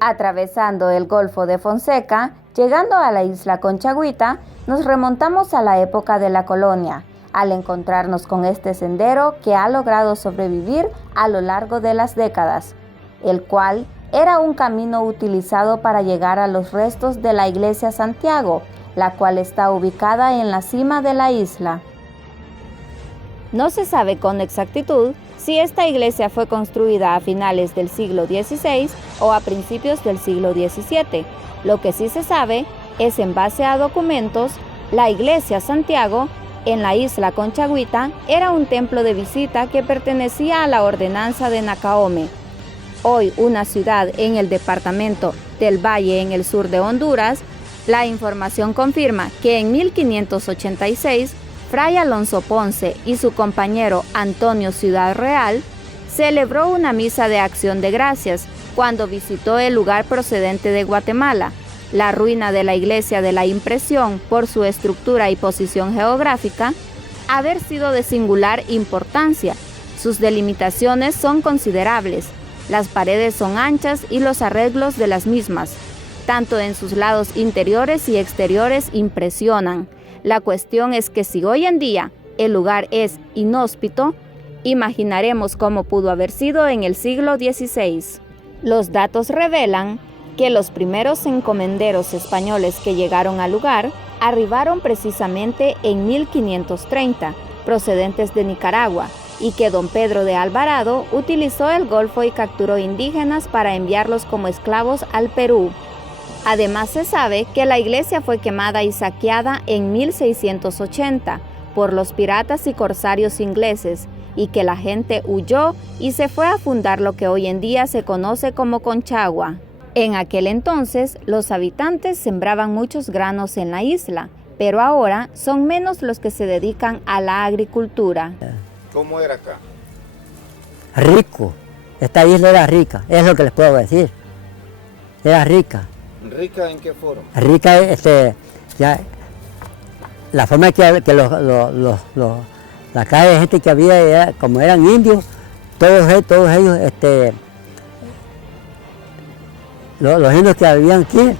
Atravesando el Golfo de Fonseca, llegando a la isla Conchagüita, nos remontamos a la época de la colonia, al encontrarnos con este sendero que ha logrado sobrevivir a lo largo de las décadas, el cual era un camino utilizado para llegar a los restos de la iglesia Santiago, la cual está ubicada en la cima de la isla. No se sabe con exactitud si esta iglesia fue construida a finales del siglo XVI o a principios del siglo XVII. Lo que sí se sabe es, en base a documentos, la iglesia Santiago en la isla Conchagüita era un templo de visita que pertenecía a la ordenanza de Nacaome, hoy una ciudad en el departamento del Valle en el sur de Honduras. La información confirma que en 1586 Fray Alonso Ponce y su compañero Antonio Ciudad Real celebró una misa de acción de gracias cuando visitó el lugar procedente de Guatemala. La ruina de la iglesia de la Impresión, por su estructura y posición geográfica, haber sido de singular importancia. Sus delimitaciones son considerables. Las paredes son anchas y los arreglos de las mismas, tanto en sus lados interiores y exteriores, impresionan. La cuestión es que si hoy en día el lugar es inhóspito, imaginaremos cómo pudo haber sido en el siglo XVI. Los datos revelan que los primeros encomenderos españoles que llegaron al lugar arribaron precisamente en 1530, procedentes de Nicaragua, y que don Pedro de Alvarado utilizó el Golfo y capturó indígenas para enviarlos como esclavos al Perú. Además, se sabe que la iglesia fue quemada y saqueada en 1680 por los piratas y corsarios ingleses, y que la gente huyó y se fue a fundar lo que hoy en día se conoce como Conchagua. En aquel entonces, los habitantes sembraban muchos granos en la isla, pero ahora son menos los que se dedican a la agricultura. ¿Cómo era acá? Rico. Esta isla era rica, es lo que les puedo decir. Era rica. ¿Rica en qué forma? Rica, ya, la forma que la calle de gente que había, como eran indios, todos ellos, los indios que habían aquí,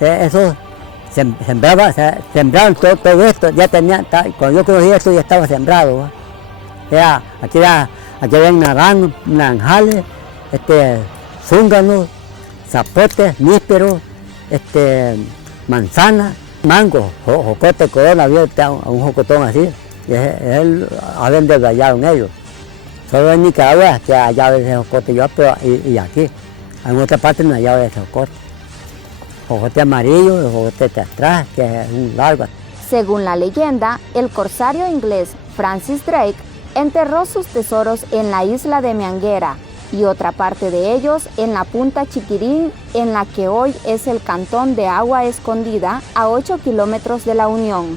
esos sembraban todo esto, ya tenían, cuando yo conocí esto ya estaba sembrado. Aquí había naranjales, zúnganos, zapotes, nísperos, manzana, mango, jocote, corona, había un jocotón así, él habían desvallado en ellos. Solo en Nicaragua que hallaba ese jocote yo, pero y aquí, en otra parte no hallaba ese jocote. Jocote amarillo, el jocote de atrás, que es un largo. Según la leyenda, el corsario inglés Francis Drake enterró sus tesoros en la isla de Meanguera, y otra parte de ellos en la punta Chiquirín, en la que hoy es el cantón de Agua Escondida, a 8 kilómetros de la Unión.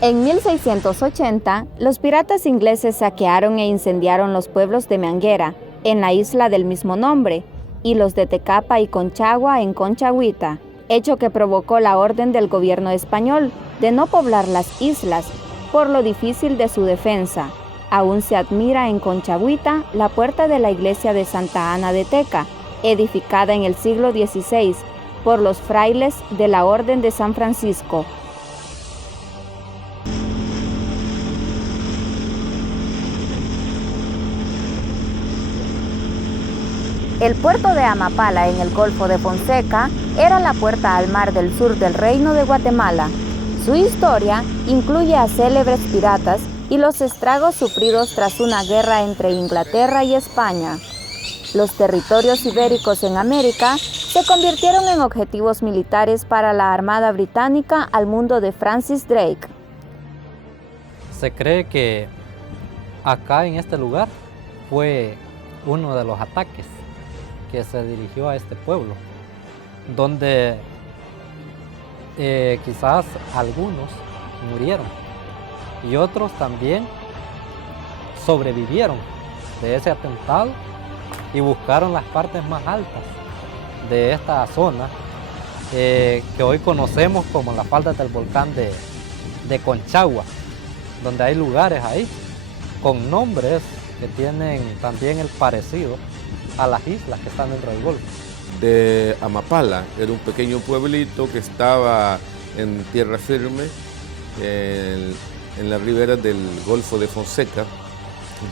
En 1680, los piratas ingleses saquearon e incendiaron los pueblos de Meanguera, en la isla del mismo nombre, y los de Tecapa y Conchagua en Conchagüita, hecho que provocó la orden del gobierno español de no poblar las islas, por lo difícil de su defensa. Aún se admira en Conchagüita la puerta de la iglesia de Santa Ana de Teca, edificada en el siglo XVI por los frailes de la Orden de San Francisco. El puerto de Amapala en el Golfo de Fonseca era la puerta al mar del sur del Reino de Guatemala. Su historia incluye a célebres piratas y los estragos sufridos tras una guerra entre Inglaterra y España. Los territorios ibéricos en América se convirtieron en objetivos militares para la Armada Británica al mundo de Francis Drake. Se cree que acá en este lugar fue uno de los ataques que se dirigió a este pueblo, donde quizás algunos murieron y otros también sobrevivieron de ese atentado y buscaron las partes más altas de esta zona que hoy conocemos como las faldas del volcán de Conchagua, donde hay lugares ahí con nombres que tienen también el parecido a las islas que están dentro del Golfo. de Amapala. Era un pequeño pueblito que estaba en tierra firme, en la ribera del Golfo de Fonseca,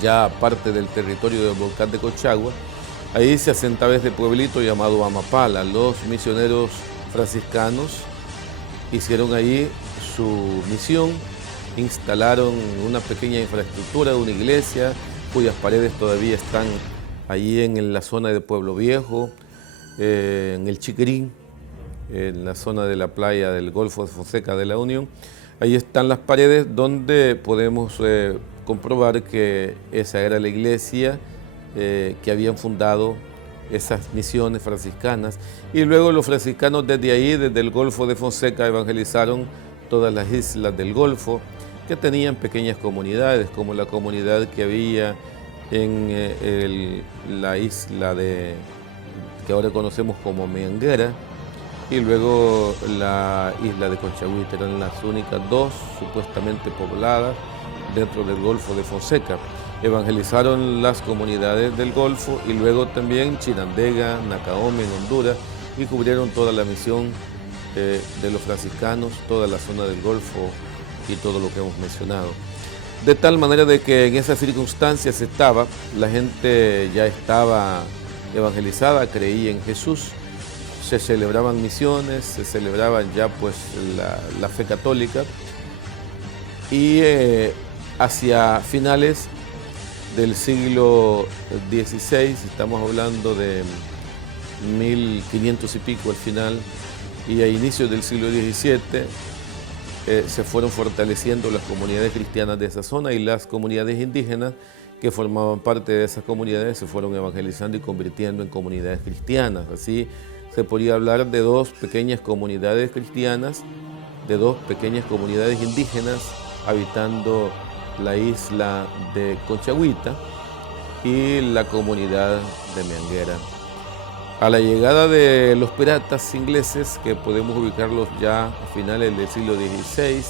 ya parte del territorio del volcán de Colchagua. Ahí se asentaba este pueblito llamado Amapala. Los misioneros franciscanos hicieron ahí su misión, instalaron una pequeña infraestructura, una iglesia, cuyas paredes todavía están allí en la zona de Pueblo Viejo, en el Chiquirín, en la zona de la playa del Golfo de Fonseca de la Unión. Ahí están las paredes donde podemos comprobar que esa era la iglesia que habían fundado esas misiones franciscanas, y luego los franciscanos desde ahí, desde el Golfo de Fonseca, evangelizaron todas las islas del Golfo, que tenían pequeñas comunidades, como la comunidad que había en la isla que ahora conocemos como Meanguera, y luego la isla de Conchagüita. Eran las únicas dos supuestamente pobladas dentro del Golfo de Fonseca. Evangelizaron las comunidades del Golfo y luego también Chinandega, Nacaome en Honduras, y cubrieron toda la misión de los franciscanos, toda la zona del Golfo y todo lo que hemos mencionado. De tal manera de que en esas circunstancias la gente ya estaba evangelizada, creía en Jesús, se celebraban misiones, se celebraban ya pues la fe católica, y hacia finales del siglo XVI, estamos hablando de 1500 y pico al final, y a inicios del siglo XVII, se fueron fortaleciendo las comunidades cristianas de esa zona, y las comunidades indígenas que formaban parte de esas comunidades se fueron evangelizando y convirtiendo en comunidades cristianas. Así se podría hablar de dos pequeñas comunidades cristianas, de dos pequeñas comunidades indígenas habitando la isla de Conchagüita y la comunidad de Meanguera. A la llegada de los piratas ingleses, que podemos ubicarlos ya a finales del siglo XVI,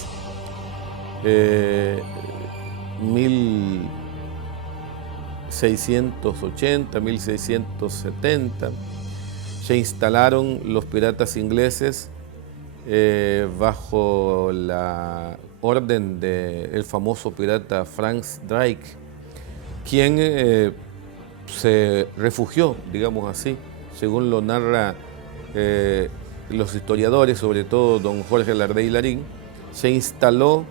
1680, 1670, se instalaron los piratas ingleses bajo la orden del famoso pirata Franz Drake, quien se refugió, digamos así, según lo narra los historiadores, sobre todo don Jorge Lardey Larín. Se instaló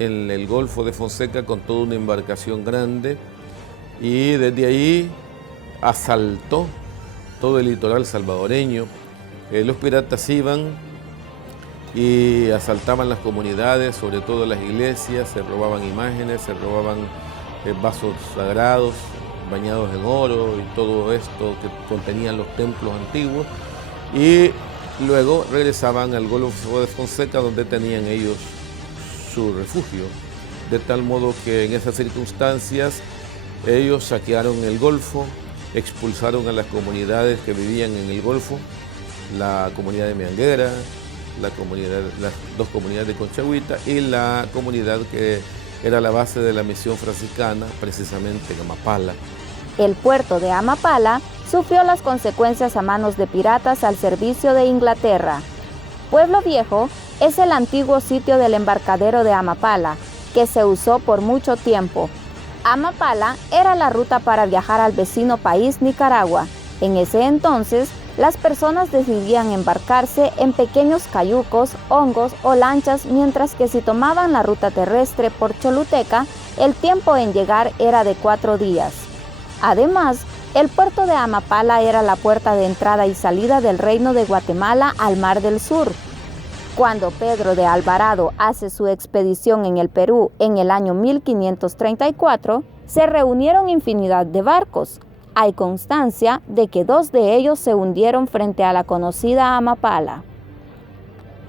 en el Golfo de Fonseca con toda una embarcación grande, y desde ahí asaltó todo el litoral salvadoreño. Los piratas iban y asaltaban las comunidades, sobre todo las iglesias, se robaban imágenes, se robaban vasos sagrados bañados en oro y todo esto que contenían los templos antiguos, y luego regresaban al Golfo de Fonseca, donde tenían ellos su refugio, de tal modo que en esas circunstancias ellos saquearon el Golfo, expulsaron a las comunidades que vivían en el Golfo, la comunidad de Meanguera, las dos comunidades de Conchagüita y la comunidad que era la base de la misión franciscana, precisamente en Amapala. El puerto de Amapala sufrió las consecuencias a manos de piratas al servicio de Inglaterra. Pueblo Viejo es el antiguo sitio del embarcadero de Amapala, que se usó por mucho tiempo. Amapala era la ruta para viajar al vecino país Nicaragua. En ese entonces, las personas decidían embarcarse en pequeños cayucos, hongos o lanchas, mientras que si tomaban la ruta terrestre por Choluteca, el tiempo en llegar era de 4 días. Además, el puerto de Amapala era la puerta de entrada y salida del Reino de Guatemala al Mar del Sur. Cuando Pedro de Alvarado hace su expedición en el Perú en el año 1534, se reunieron infinidad de barcos. Hay constancia de que 2 de ellos se hundieron frente a la conocida Amapala.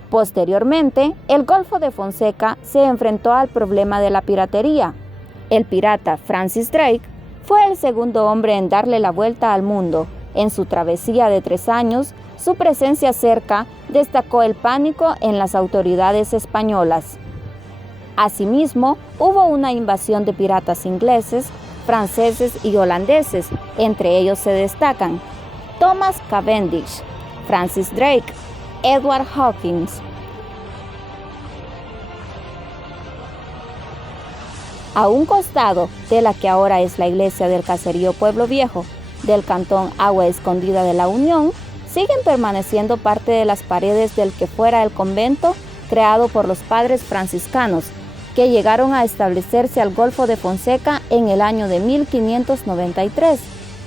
Posteriormente, el Golfo de Fonseca se enfrentó al problema de la piratería. El pirata Francis Drake fue el segundo hombre en darle la vuelta al mundo. En su travesía de 3 años, su presencia cerca destacó el pánico en las autoridades españolas. Asimismo, hubo una invasión de piratas ingleses, franceses y holandeses. Entre ellos se destacan Thomas Cavendish, Francis Drake, Edward Hawkins. A un costado de la que ahora es la iglesia del caserío Pueblo Viejo, del cantón Agua Escondida de la Unión, siguen permaneciendo parte de las paredes del que fuera el convento creado por los padres franciscanos, que llegaron a establecerse al Golfo de Fonseca en el año de 1593,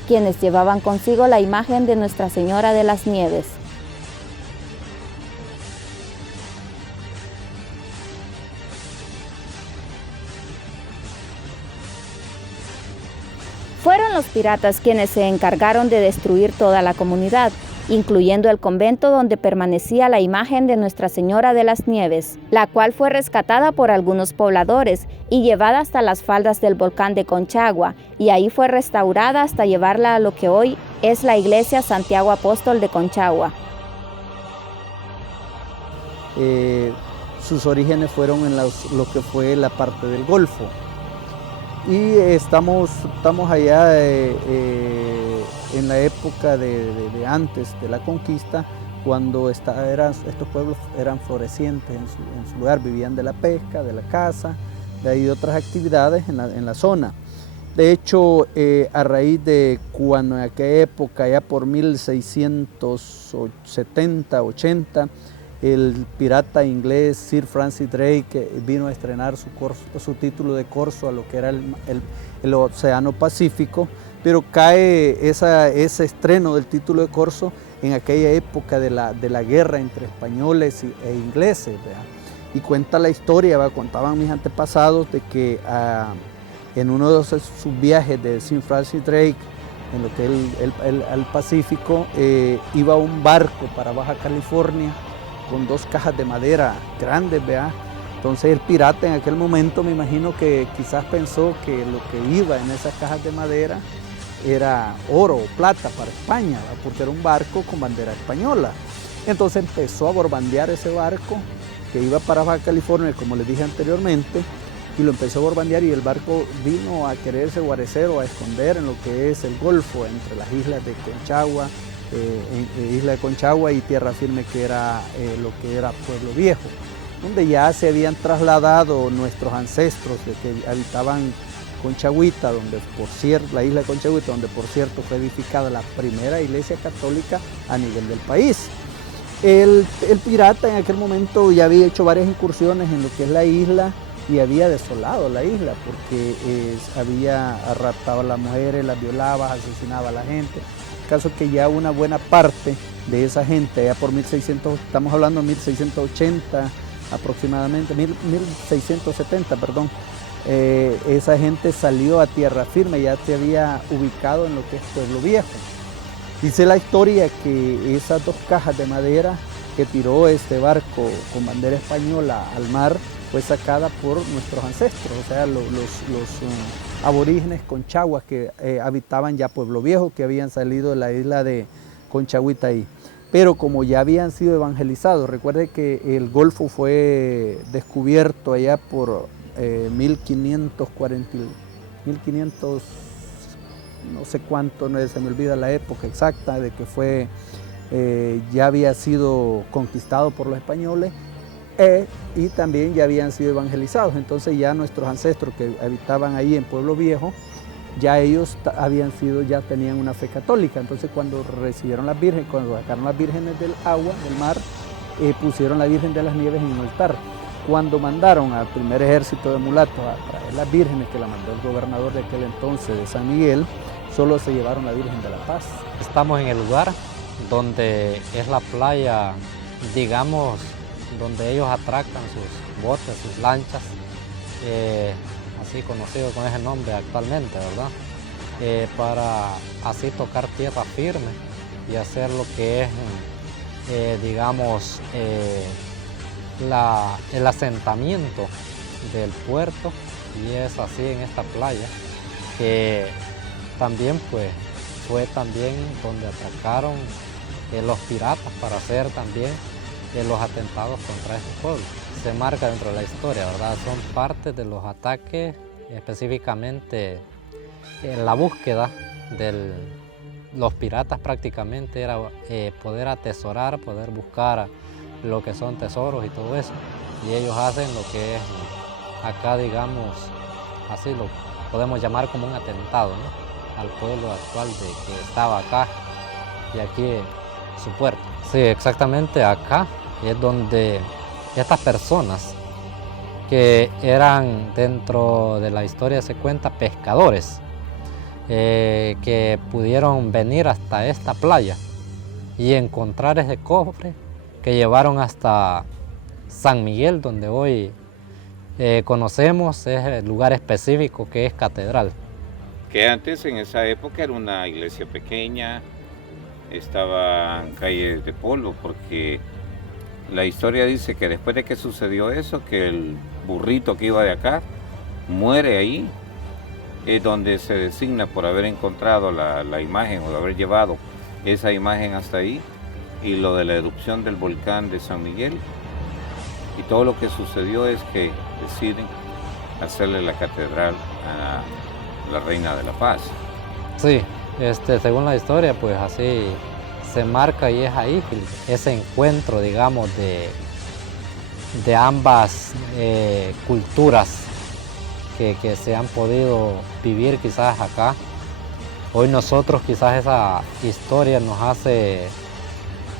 quienes llevaban consigo la imagen de Nuestra Señora de las Nieves. Fueron los piratas quienes se encargaron de destruir toda la comunidad, incluyendo el convento donde permanecía la imagen de Nuestra Señora de las Nieves, la cual fue rescatada por algunos pobladores y llevada hasta las faldas del volcán de Conchagua, y ahí fue restaurada hasta llevarla a lo que hoy es la iglesia Santiago Apóstol de Conchagua. Sus orígenes fueron en lo que fue la parte del Golfo. Y estamos allá en la época de antes de la conquista, cuando estos pueblos eran florecientes en su lugar, vivían de la pesca, de la caza, de ahí de otras actividades en la zona. De hecho, a raíz de cuando en aquella época, ya por 1670, 80, el pirata inglés Sir Francis Drake vino a estrenar su título de corso a lo que era el Océano Pacífico, pero cae ese estreno del título de corso en aquella época de la guerra entre españoles e ingleses, ¿verdad? Y cuenta la historia, contaban mis antepasados, de que en uno de sus viajes de Sir Francis Drake, en lo que el Pacífico, iba un barco para Baja California, con 2 cajas de madera grandes, ¿verdad? Entonces el pirata en aquel momento, me imagino que quizás pensó que lo que iba en esas cajas de madera era oro o plata para España, ¿verdad? Porque era un barco con bandera española. Entonces empezó a borbandear ese barco que iba para Baja California, como les dije anteriormente, y lo empezó a borbandear, y el barco vino a quererse guarecer o a esconder en lo que es el Golfo, entre las islas de Conchagua, Isla de Conchagua y Tierra Firme, que era lo que era Pueblo Viejo, donde ya se habían trasladado nuestros ancestros de que habitaban Conchagüita, la isla de Conchagüita, donde por cierto fue edificada la primera iglesia católica a nivel del país. El pirata en aquel momento ya había hecho varias incursiones en lo que es la isla y había desolado la isla, porque raptado a las mujeres, las violaba, asesinaba a la gente. Caso que ya una buena parte de esa gente, ya por 1600, estamos hablando de 1680 aproximadamente, 1670, perdón, esa gente salió a tierra firme, ya se había ubicado en lo que es Pueblo Viejo. Dice la historia que esas 2 cajas de madera que tiró este barco con bandera española al mar fue sacada por nuestros ancestros, o sea, los aborígenes conchaguas que habitaban ya Pueblo Viejo, que habían salido de la isla de Conchagüita ahí. Pero como ya habían sido evangelizados, recuerde que el Golfo fue descubierto allá por 1500, no sé cuánto, se me olvida la época exacta de que fue, ya había sido conquistado por los españoles, y también ya habían sido evangelizados. Entonces ya nuestros ancestros que habitaban ahí en Pueblo Viejo, ya ellos ya tenían una fe católica. Entonces cuando recibieron las vírgenes, cuando sacaron las vírgenes del agua, del mar, pusieron la Virgen de las Nieves en un altar. Cuando mandaron al primer ejército de mulatos a traer las vírgenes, que la mandó el gobernador de aquel entonces de San Miguel, solo se llevaron la Virgen de la Paz. Estamos en el lugar donde es la playa, digamos, donde ellos atracan sus botes, sus lanchas, así conocido con ese nombre actualmente, ¿verdad? Para así tocar tierra firme y hacer lo que es, digamos, el asentamiento del puerto, y es así en esta playa, que también pues fue también donde atracaron los piratas para hacer también los atentados contra este pueblo. Se marca dentro de la historia, ¿verdad? Son parte de los ataques, específicamente en la búsqueda los piratas prácticamente era poder atesorar, poder buscar lo que son tesoros y todo eso. Y ellos hacen lo que es acá, digamos, así lo podemos llamar como un atentado, ¿no?, al pueblo actual que estaba acá y aquí su puerto. Sí, exactamente acá es donde estas personas que eran, dentro de la historia se cuenta, pescadores, que pudieron venir hasta esta playa y encontrar ese cofre que llevaron hasta San Miguel, donde hoy conocemos, es el lugar específico que es Catedral. Que antes, en esa época, era una iglesia pequeña, estaba en calles de polvo, porque la historia dice que después de que sucedió eso, que el burrito que iba de acá muere ahí, es donde se designa por haber encontrado la imagen o de haber llevado esa imagen hasta ahí, y lo de la erupción del volcán de San Miguel. Y todo lo que sucedió es que deciden hacerle la catedral a la Reina de la Paz. Sí, según la historia, pues así se marca, y es ahí ese encuentro, digamos, de ambas culturas que se han podido vivir quizás acá. Hoy nosotros quizás esa historia nos hace,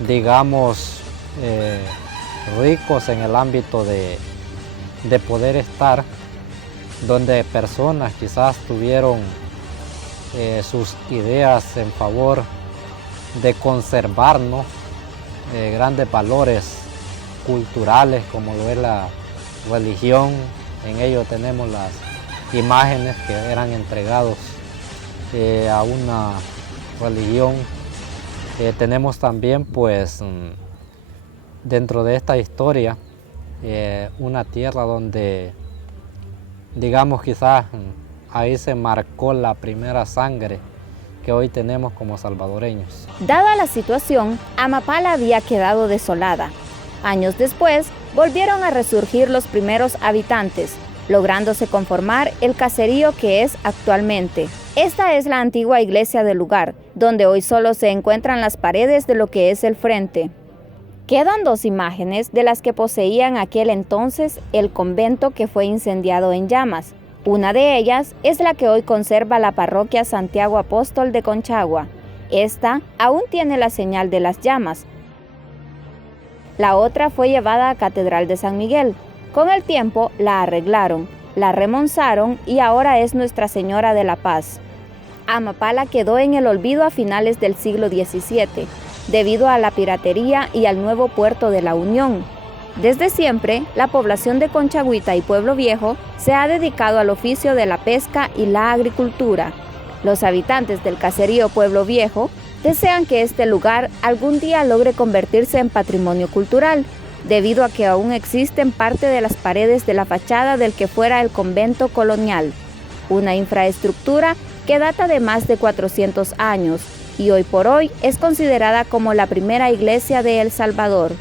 digamos, ricos en el ámbito de poder estar donde personas quizás tuvieron sus ideas en favor de conservarnos grandes valores culturales, como lo es la religión. En ello tenemos las imágenes que eran entregados a una religión. Tenemos también, pues, dentro de esta historia, una tierra donde, digamos, quizás ahí se marcó la primera sangre que hoy tenemos como salvadoreños. Dada la situación, Amapala había quedado desolada. Años después, volvieron a resurgir los primeros habitantes, lográndose conformar el caserío que es actualmente. Esta es la antigua iglesia del lugar, donde hoy solo se encuentran las paredes de lo que es el frente. Quedan dos imágenes de las que poseía en aquel entonces el convento que fue incendiado en llamas. Una de ellas es la que hoy conserva la parroquia Santiago Apóstol de Conchagua. Esta aún tiene la señal de las llamas. La otra fue llevada a Catedral de San Miguel. Con el tiempo la arreglaron, la remonzaron y ahora es Nuestra Señora de la Paz. Amapala quedó en el olvido a finales del siglo XVII, debido a la piratería y al nuevo puerto de la Unión. Desde siempre, la población de Conchagüita y Pueblo Viejo se ha dedicado al oficio de la pesca y la agricultura. Los habitantes del caserío Pueblo Viejo desean que este lugar algún día logre convertirse en patrimonio cultural, debido a que aún existen parte de las paredes de la fachada del que fuera el convento colonial, una infraestructura que data de más de 400 años y hoy por hoy es considerada como la primera iglesia de El Salvador.